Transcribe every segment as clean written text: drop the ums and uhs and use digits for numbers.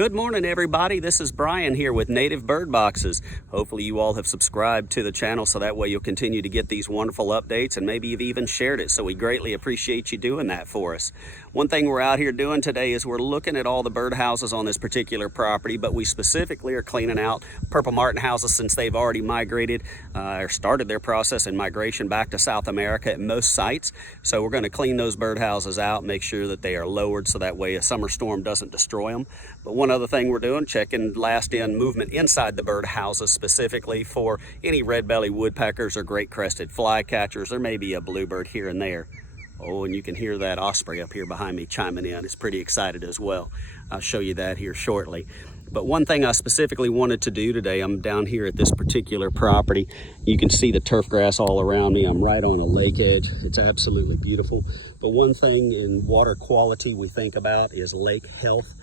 Good morning, everybody. This is Brian here with Native Bird Boxes. Hopefully you all have subscribed to the channel so that way you'll continue to get these wonderful updates, and maybe you've even shared it, so we greatly appreciate you doing that for us. One thing we're out here doing today is we're looking at all the bird houses on this particular property, but we specifically are cleaning out purple martin houses since they've already migrated or started their process in migration back to South America at most sites. So we're going to clean those bird houses out, make sure that they are lowered so that way a summer storm doesn't destroy them. But one other thing we're doing, checking last in movement inside the bird houses, specifically for any red-bellied woodpeckers or great crested flycatchers. There may be a bluebird here and there. Oh, and you can hear that osprey up here behind me chiming in. It's pretty excited as well. I'll show you that here shortly. But one thing I specifically wanted to do today, I'm down here at this particular property. You can see the turf grass all around me. I'm right on a lake edge. It's absolutely beautiful. But one thing in water quality we think about is lake health.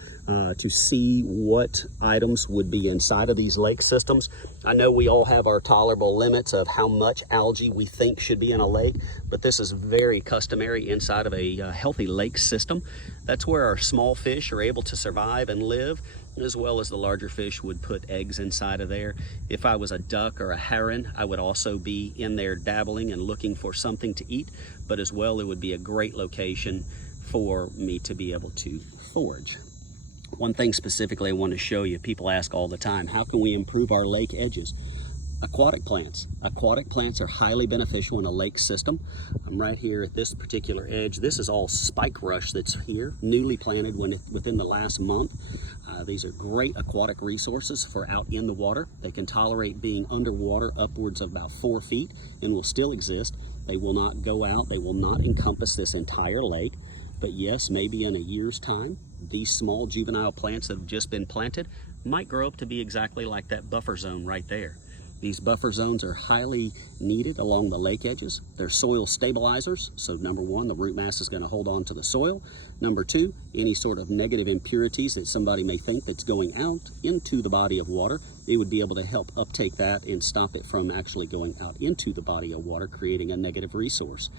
To see what items would be inside of these lake systems. I know we all have our tolerable limits of how much algae we think should be in a lake, but this is very customary inside of a healthy lake system. That's where our small fish are able to survive and live, as well as the larger fish would put eggs inside of there. If I was a duck or a heron, I would also be in there dabbling and looking for something to eat, but as well, it would be a great location for me to be able to forage. One thing specifically I want to show you, people ask all the time, how can we improve our lake edges? Aquatic plants. Aquatic plants are highly beneficial in a lake system. I'm right here at this particular edge. This is all spike rush that's here, newly planted within the last month. These are great aquatic resources for out in the water. They can tolerate being underwater upwards of about 4 feet and will still exist. They will not go out. They will not encompass this entire lake. But yes, maybe in a year's time, these small juvenile plants that have just been planted might grow up to be exactly like that buffer zone right there. These buffer zones are highly needed along the lake edges. They're soil stabilizers. So number one, the root mass is going to hold on to the soil. Number two, any sort of negative impurities that somebody may think that's going out into the body of water, it would be able to help uptake that and stop it from actually going out into the body of water, creating a negative resource.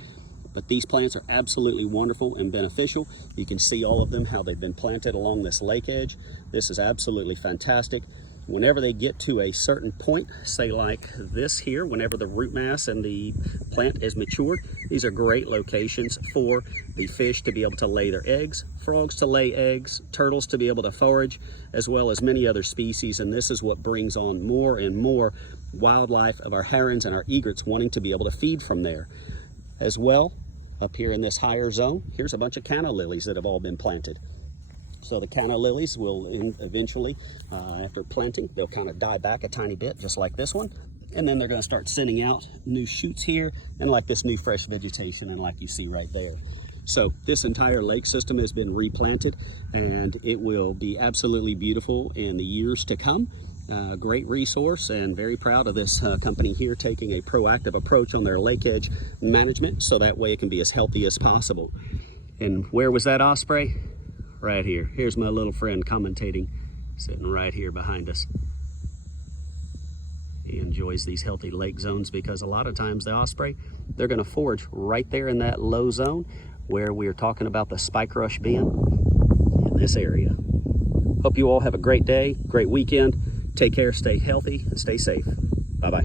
But these plants are absolutely wonderful and beneficial. You can see all of them, how they've been planted along this lake edge. This is absolutely fantastic. Whenever they get to a certain point, say like this here, whenever the root mass and the plant is matured, these are great locations for the fish to be able to lay their eggs, frogs to lay eggs, turtles to be able to forage, as well as many other species. And this is what brings on more and more wildlife of our herons and our egrets wanting to be able to feed from there. As well, up here in this higher zone, here's a bunch of canna lilies that have all been planted. So the canna lilies will eventually, after planting, they'll kind of die back a tiny bit, just like this one. And then they're going to start sending out new shoots here, and like this new fresh vegetation, and like you see right there. So this entire lake system has been replanted, and it will be absolutely beautiful in the years to come. Great resource, and very proud of this company here taking a proactive approach on their lake edge management, so that way it can be as healthy as possible. And where was that osprey? Right here. Here's my little friend commentating, sitting right here behind us. He enjoys these healthy lake zones because a lot of times the osprey, they're going to forage right there in that low zone where we are talking about the spike rush being in this area. Hope you all have a great day, great weekend. Take care, stay healthy, and stay safe. Bye-bye.